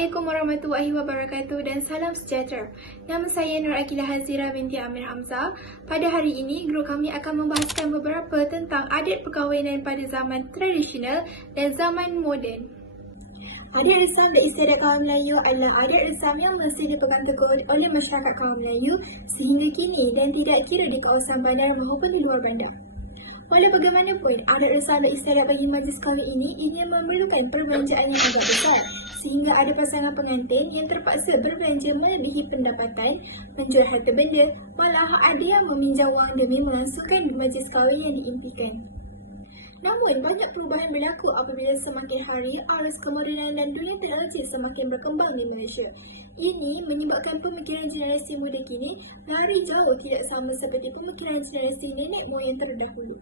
Assalamualaikum warahmatullahi wabarakatuh dan salam sejahtera. Nama saya Nur Akilah Hazira binti Amir Hamzah. Pada hari ini, guru kami akan membahaskan beberapa tentang adat perkahwinan pada zaman tradisional dan zaman moden. Adat resam dan istiadat kaum Melayu adalah adat resam yang mesti dipegang teguh oleh masyarakat kaum Melayu sehingga kini dan tidak kira di kawasan bandar maupun di luar bandar. Walau bagaimanapun, adat resam dan istiadat bagi majlis kahwin ini memerlukan perbelanjaan yang agak besar sehingga ada pasangan pengantin yang terpaksa berbelanja melebihi pendapatan, menjual harta benda, malah ada yang meminjam wang demi melangsungkan majlis kahwin yang diimpikan. Namun, banyak perubahan berlaku apabila semakin hari arus kemodenan dan dunia teknologi semakin berkembang di Malaysia. Ini menyebabkan pemikiran generasi muda kini lari jauh tidak sama seperti pemikiran generasi nenek moyang terdahulu.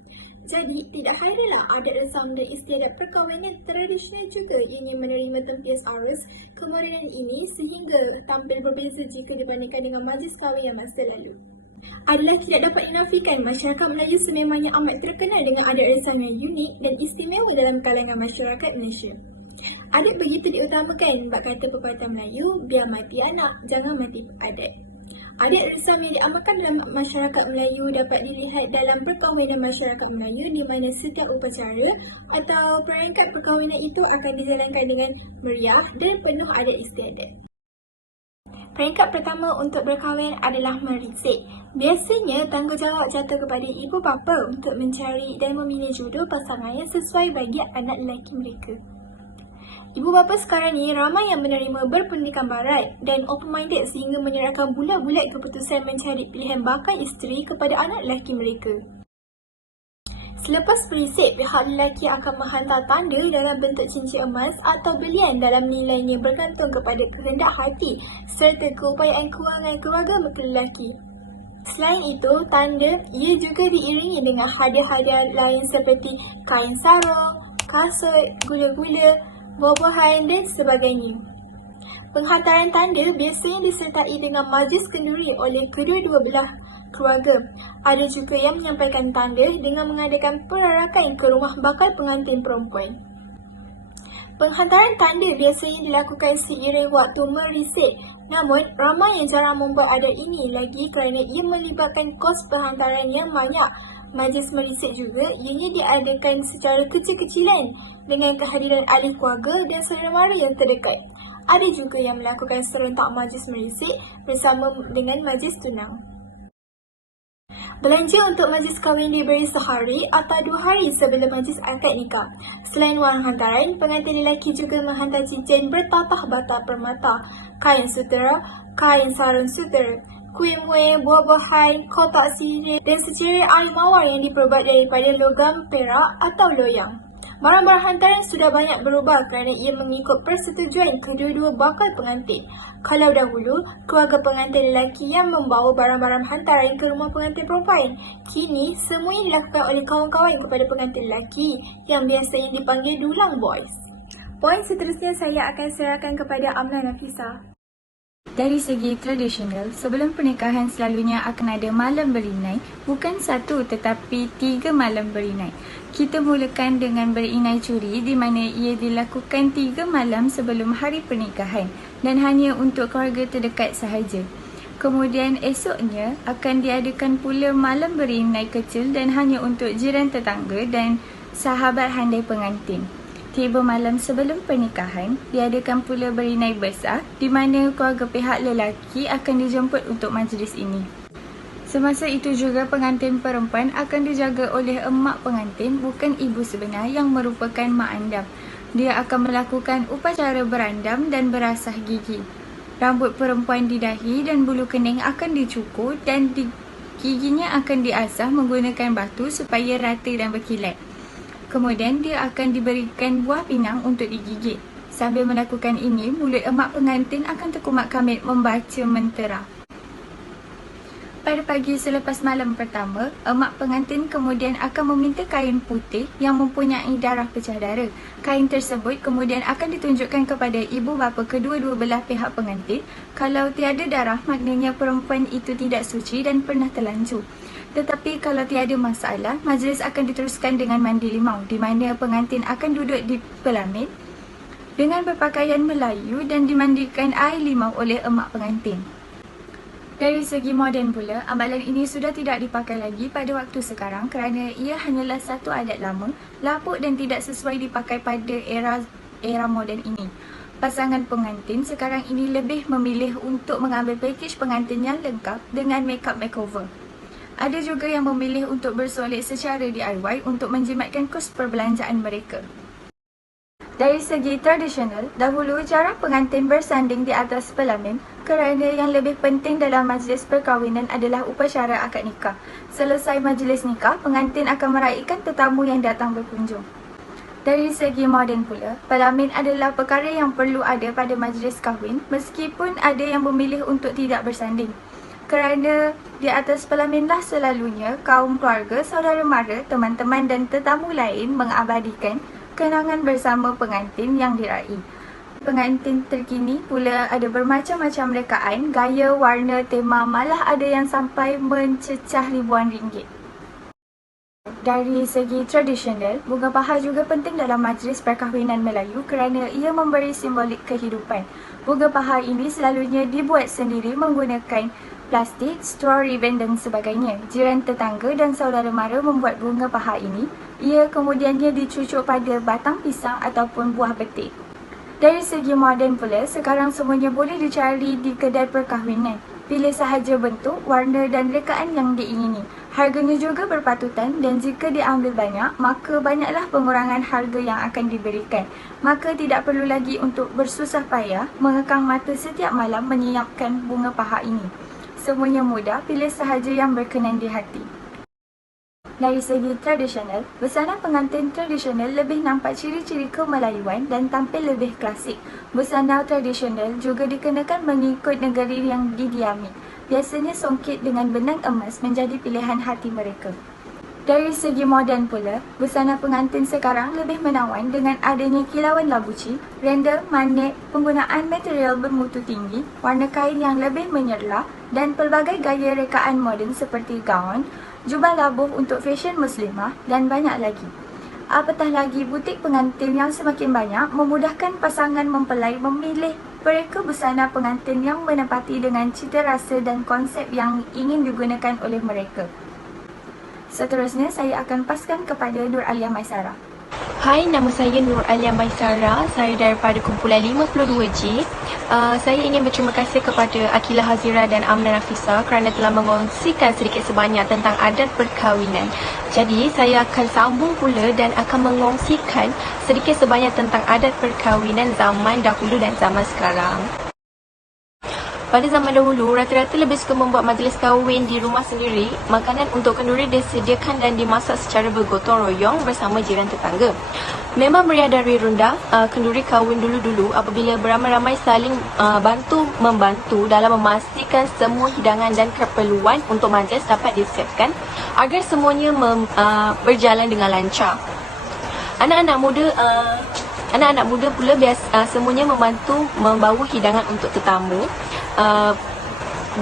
Jadi, tidak hairanlah adat resam dan istiadat perkahwinan tradisional juga ingin menerima tempias arus kemodenan ini sehingga tampil berbeza jika dibandingkan dengan majlis kahwin yang masa lalu. Adalah tidak dapat dinafikan masyarakat Melayu sememangnya amat terkenal dengan adat resam yang unik dan istimewa dalam kalangan masyarakat Malaysia. Adat begitu diutamakan, bab kata pepatah Melayu, biar mati anak, jangan mati adat. Adat resam yang diamalkan dalam masyarakat Melayu dapat dilihat dalam perkahwinan masyarakat Melayu di mana setiap upacara atau perangkat perkahwinan itu akan dijalankan dengan meriah dan penuh adat istiadat. Peringkat pertama untuk berkahwin adalah merisik. Biasanya tanggungjawab jatuh kepada ibu bapa untuk mencari dan memilih jodoh pasangan yang sesuai bagi anak lelaki mereka. Ibu bapa sekarang ni ramai yang menerima berpendidikan barat dan open-minded sehingga menyerahkan bulat-bulat keputusan mencari pilihan bakal isteri kepada anak lelaki mereka. Selepas berisik, pihak lelaki akan menghantar tanda dalam bentuk cincin emas atau belian dalam nilainya bergantung kepada kehendak hati serta keupayaan kewangan keluarga lelaki. Selain itu, tanda ia juga diiringi dengan hadiah-hadiah lain seperti kain sarung, kasut, gula-gula, buah-buahan dan sebagainya. Penghantaran tanda biasanya disertai dengan majlis kenduri oleh kedua-dua belah keluarga. Ada juga yang menyampaikan tanda dengan mengadakan perarakan ke rumah bakal pengantin perempuan. Penghantaran tanda biasanya dilakukan seiring waktu merisik. Namun, ramai yang jarang membuat adat ini lagi kerana ia melibatkan kos penghantaran yang banyak. Majlis merisik juga ianya diadakan secara kecil-kecilan dengan kehadiran ahli keluarga dan saudara mara yang terdekat. Ada juga yang melakukan serentak majlis merisik bersama dengan majlis tunang. Belanja untuk majlis kahwin diberi sehari atau 2 hari sebelum majlis akad nikah. Selain wang hantaran, pengantin lelaki juga menghantar cincin bertatah-batah permata, kain sutera, kain sarung sutera, kuih-muih, buah-buahan, kotak sirih dan secerai air mawar yang diperbuat daripada logam perak atau loyang. Barang-barang hantaran sudah banyak berubah kerana ia mengikut persetujuan kedua-dua bakal pengantin. Kalau dahulu, keluarga pengantin lelaki yang membawa barang-barang hantaran ke rumah pengantin perempuan, kini semuanya dilakukan oleh kawan-kawan kepada pengantin lelaki yang biasanya dipanggil dulang boys. Poin seterusnya saya akan serahkan kepada Amna Nafisa. Dari segi tradisional, sebelum pernikahan selalunya akan ada malam berinai, bukan 1 tetapi 3 malam berinai. Kita mulakan dengan berinai curi di mana ia dilakukan 3 malam sebelum hari pernikahan dan hanya untuk keluarga terdekat sahaja. Kemudian esoknya akan diadakan pula malam berinai kecil dan hanya untuk jiran tetangga dan sahabat handai pengantin. Tiba malam sebelum pernikahan, diadakan pula berinai besar di mana keluarga pihak lelaki akan dijemput untuk majlis ini. Semasa itu juga pengantin perempuan akan dijaga oleh emak pengantin, bukan ibu sebenar yang merupakan mak andam. Dia akan melakukan upacara berandam dan berasah gigi. Rambut perempuan di dahi dan bulu kening akan dicukur dan giginya akan diasah menggunakan batu supaya rata dan berkilat. Kemudian dia akan diberikan buah pinang untuk digigit. Sambil melakukan ini, mulut emak pengantin akan terkumat kamit membaca mentera. Pada pagi selepas malam pertama, emak pengantin kemudian akan meminta kain putih yang mempunyai darah pecah darah. Kain tersebut kemudian akan ditunjukkan kepada ibu bapa kedua-dua belah pihak pengantin. Kalau tiada darah, maknanya perempuan itu tidak suci dan pernah terlanjur. Tetapi kalau tiada masalah, majlis akan diteruskan dengan mandi limau di mana pengantin akan duduk di pelamin dengan berpakaian Melayu dan dimandikan air limau oleh emak pengantin. Dari segi moden pula, amalan ini sudah tidak dipakai lagi pada waktu sekarang kerana ia hanyalah satu adat lama, lapuk dan tidak sesuai dipakai pada era moden ini. Pasangan pengantin sekarang ini lebih memilih untuk mengambil pakej pengantin yang lengkap dengan make-up makeover. Ada juga yang memilih untuk bersolek secara DIY untuk menjimatkan kos perbelanjaan mereka. Dari segi tradisional, dahulu cara pengantin bersanding di atas pelamin kerana yang lebih penting dalam majlis perkahwinan adalah upacara akad nikah. Selesai majlis nikah, pengantin akan meraihkan tetamu yang datang berkunjung. Dari segi moden pula, pelamin adalah perkara yang perlu ada pada majlis kahwin meskipun ada yang memilih untuk tidak bersanding. Kerana di atas pelaminlah selalunya kaum keluarga, saudara mara, teman-teman dan tetamu lain mengabadikan kenangan bersama pengantin yang diraih. Pengantin terkini pula ada bermacam-macam rekaan, gaya, warna, tema, malah ada yang sampai mencecah ribuan ringgit. Dari segi tradisional, bunga paha juga penting dalam majlis perkahwinan Melayu kerana ia memberi simbolik kehidupan. Bunga paha ini selalunya dibuat sendiri menggunakan plastik, straw, ribbon dan sebagainya. Jiran tetangga dan saudara mara membuat bunga paha ini. Ia kemudiannya dicucuk pada batang pisang ataupun buah betik. Dari segi moden pula, sekarang semuanya boleh dicari di kedai perkahwinan. Pilih sahaja bentuk, warna dan rekaan yang diingini. Harganya juga berpatutan dan jika diambil banyak, maka banyaklah pengurangan harga yang akan diberikan. Maka tidak perlu lagi untuk bersusah payah mengekang mata setiap malam menyiapkan bunga paha ini. Semuanya mudah, pilih sahaja yang berkenan di hati. Dari segi tradisional, busana pengantin tradisional lebih nampak ciri-ciri kemelayuan dan tampil lebih klasik. Busana tradisional juga dikenakan mengikut negeri yang didiami. Biasanya songkit dengan benang emas menjadi pilihan hati mereka. Dari segi moden pula, busana pengantin sekarang lebih menawan dengan adanya kilauan labuci, render, manik, penggunaan material bermutu tinggi, warna kain yang lebih menyerlah dan pelbagai gaya rekaan moden seperti gaun, jubah labuh untuk fashion muslimah dan banyak lagi. Apatah lagi, butik pengantin yang semakin banyak memudahkan pasangan mempelai memilih mereka busana pengantin yang menepati dengan cita rasa dan konsep yang ingin digunakan oleh mereka. Seterusnya, saya akan paskan kepada Nur Alia Maisara. Hai, nama saya Nur Alia Maisara. Saya daripada kumpulan 52J. Saya ingin berterima kasih kepada Akilah Hazira dan Amna Nafisa kerana telah mengongsikan sedikit sebanyak tentang adat perkahwinan. Jadi, saya akan sambung pula dan akan mengongsikan sedikit sebanyak tentang adat perkahwinan zaman dahulu dan zaman sekarang. Pada zaman dahulu, rata-rata lebih suka membuat majlis kahwin di rumah sendiri. Makanan untuk kenduri disediakan dan dimasak secara bergotong royong bersama jiran tetangga. Memang meriah dari rendah, kenduri kahwin dulu-dulu apabila beramai-ramai saling bantu-membantu dalam memastikan semua hidangan dan keperluan untuk majlis dapat disiapkan agar semuanya berjalan dengan lancar. Anak-anak muda pula semuanya membantu membawa hidangan untuk tetamu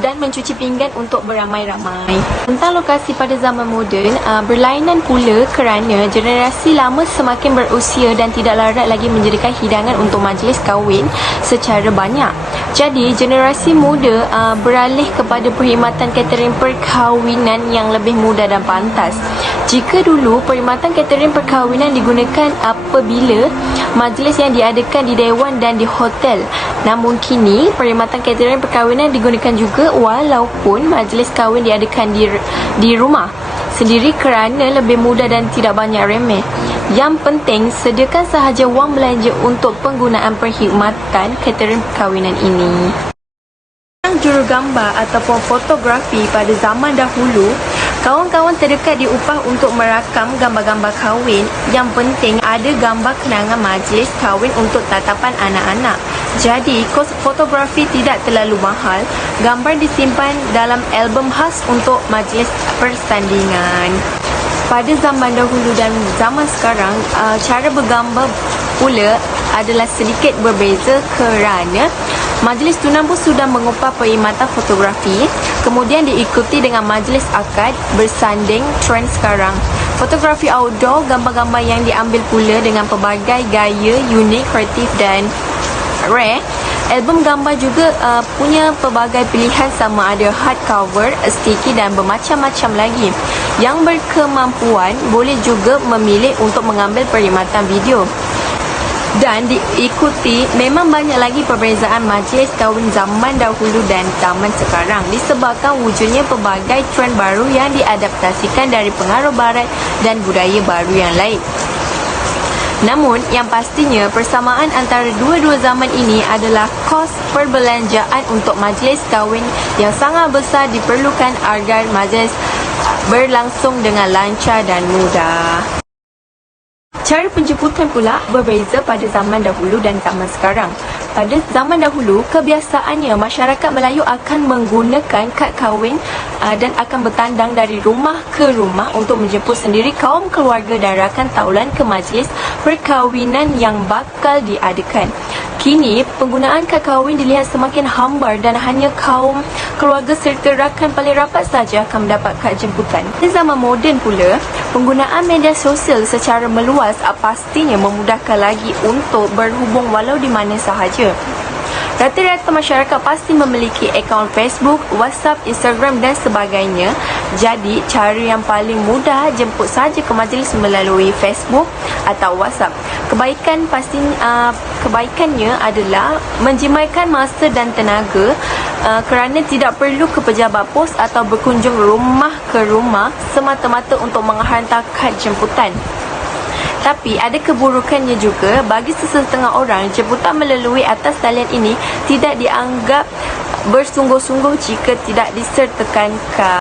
dan mencuci pinggan untuk beramai-ramai. Tentang lokasi pada zaman moden, berlainan pula kerana generasi lama semakin berusia dan tidak larat lagi menjadikan hidangan untuk majlis kahwin secara banyak. Jadi, generasi muda beralih kepada perkhidmatan catering perkahwinan yang lebih mudah dan pantas. Jika dulu perkhidmatan catering perkahwinan digunakan apabila majlis yang diadakan di dewan dan di hotel. Namun kini perkhidmatan catering perkahwinan digunakan juga walaupun majlis kahwin diadakan di rumah sendiri kerana lebih mudah dan tidak banyak remeh. Yang penting, sediakan sahaja wang belanja untuk penggunaan perkhidmatan catering perkahwinan ini. Jurugambar ataupun fotografi pada zaman dahulu, kawan-kawan terdekat diupah untuk merakam gambar-gambar kahwin. Yang penting ada gambar kenangan majlis kahwin untuk tatapan anak-anak. Jadi, kos fotografi tidak terlalu mahal. Gambar disimpan dalam album khas untuk majlis persandingan. Pada zaman dahulu dan zaman sekarang, cara bergambar pula adalah sedikit berbeza kerana majlis tunang pun sudah mengupah perkhidmatan fotografi, kemudian diikuti dengan majlis akad bersanding trend sekarang. Fotografi outdoor, gambar-gambar yang diambil pula dengan pelbagai gaya unik, kreatif dan rare. Album gambar juga punya pelbagai pilihan sama ada hardcover, sticky dan bermacam-macam lagi. Yang berkemampuan boleh juga memilih untuk mengambil perkhidmatan video. Dan diikuti memang banyak lagi perbezaan majlis kahwin zaman dahulu dan zaman sekarang disebabkan wujudnya pelbagai trend baru yang diadaptasikan dari pengaruh barat dan budaya baru yang lain. Namun, yang pastinya persamaan antara dua-dua zaman ini adalah kos perbelanjaan untuk majlis kahwin yang sangat besar diperlukan agar majlis berlangsung dengan lancar dan mudah. Cara penjemputan pula berbeza pada zaman dahulu dan zaman sekarang. Pada zaman dahulu, kebiasaannya masyarakat Melayu akan menggunakan kad kahwin dan akan bertandang dari rumah ke rumah untuk menjemput sendiri kaum keluarga dan rakan taulan ke majlis perkahwinan yang bakal diadakan. Kini, penggunaan kad kahwin dilihat semakin hambar dan hanya kaum keluarga serta rakan paling rapat saja akan mendapat kad jemputan. Di zaman moden pula, penggunaan media sosial secara meluas pastinya memudahkan lagi untuk berhubung walau di mana sahaja. Rata-rata masyarakat pasti memiliki akaun Facebook, WhatsApp, Instagram dan sebagainya. Jadi, cara yang paling mudah jemput saja ke majlis melalui Facebook atau WhatsApp. Kebaikannya adalah menjimatkan masa dan tenaga kerana tidak perlu ke pejabat pos atau berkunjung rumah ke rumah semata-mata untuk menghantar kad jemputan. Tapi ada keburukannya juga. Bagi sesetengah orang, jemputan melalui atas talian ini tidak dianggap bersungguh-sungguh jika tidak disertakan kad.